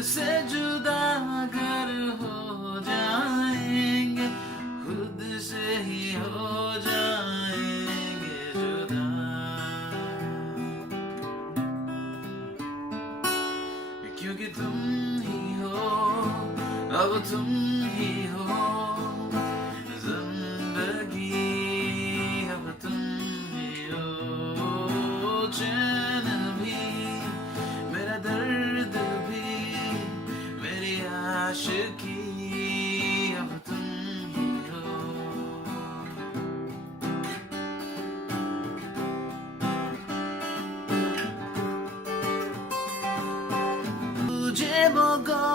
से जुदा अगर हो जाएंगे, खुद से ही हो जाएंगे जुदा। क्योंकि तुम ही हो, अब तुम ही हो जिंदगी, अब तुम ही हो चैन भी, मेरा दर्द भी, मेरी आशिकी, अब तुम ही हो। तुझे 보고라다라본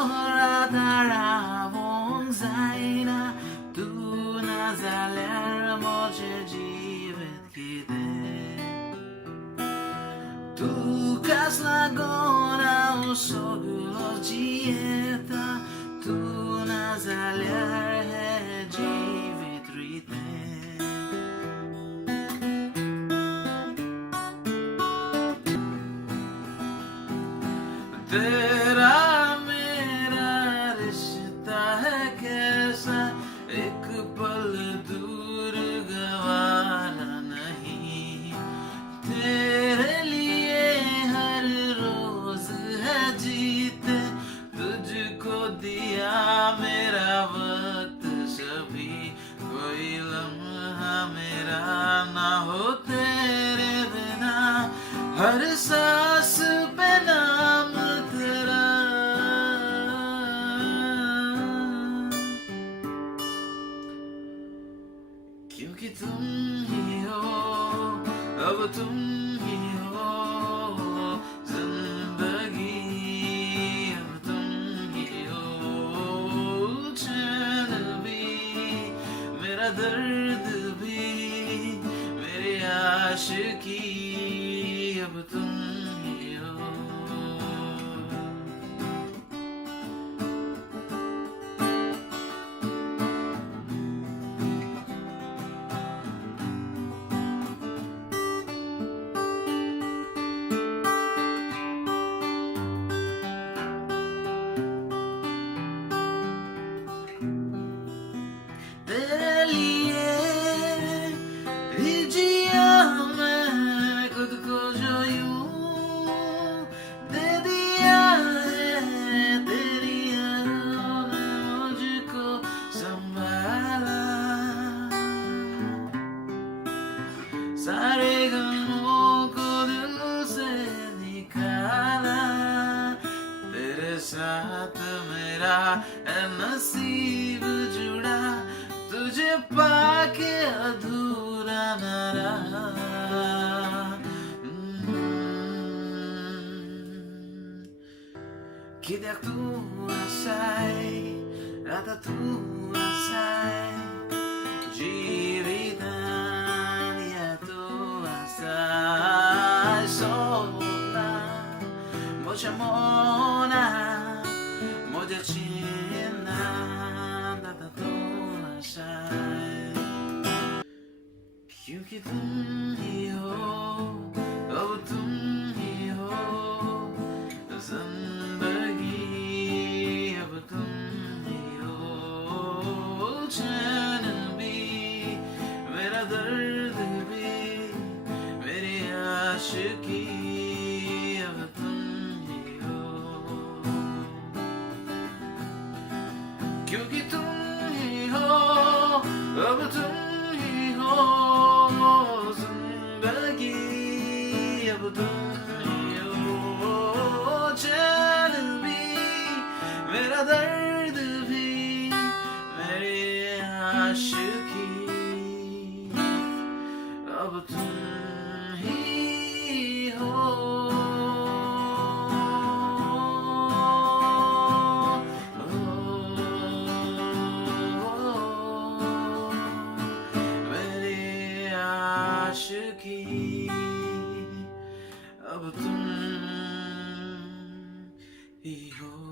사이나 두 나살레를 모질 지vet 기대 tu kaslagona usoglo dieta tu nasalere jivet rite तेरा मेरा रिश्ता है कैसा, एक पल दूर गवारा नहीं। तेरे लिए हर रोज है जीते, तुझको दिया मेरा वक्त सभी, कोई लम्हा मेरा ना हो तेरे बिना, हर सांस पे नाम तेरा। क्योंकि तुम ही हो, अब तुम ही हो जिंदगी, अब तुम ही हो चैन भी, मेरा दर्द भी, मेरी आशिकी, अब तुम ही हो। तेरे लिए ही जिया मैं खुद को जो यूं दे दिया है, तेरी यादों ने मुझको संभाला, सारे गमों को दिल से निकाला, तेरे साथ मेरा है नसीब जुड़ा, तुझे पाके अधूरा न रहा। Kidyak tua sai, rata tua sai, jiritan ya tua sai, sola, mocha mona, moja china, rata tua sai. क्योंकि तुम ही हो, अब तुम ही हो जिंदगी, अब तुम ही हो चैन भी, मेरा दर्द भी, मेरी आशिकी, अब तुम ही हो। क्योंकि तुम ही हो, अब तुम ही हो जिंदगी, अब तुम ही हो चैन भी, मेरा दर्द भी, मेरी आशिकी, अब तुम ही हो। आशिकी, अब तुम ही हो।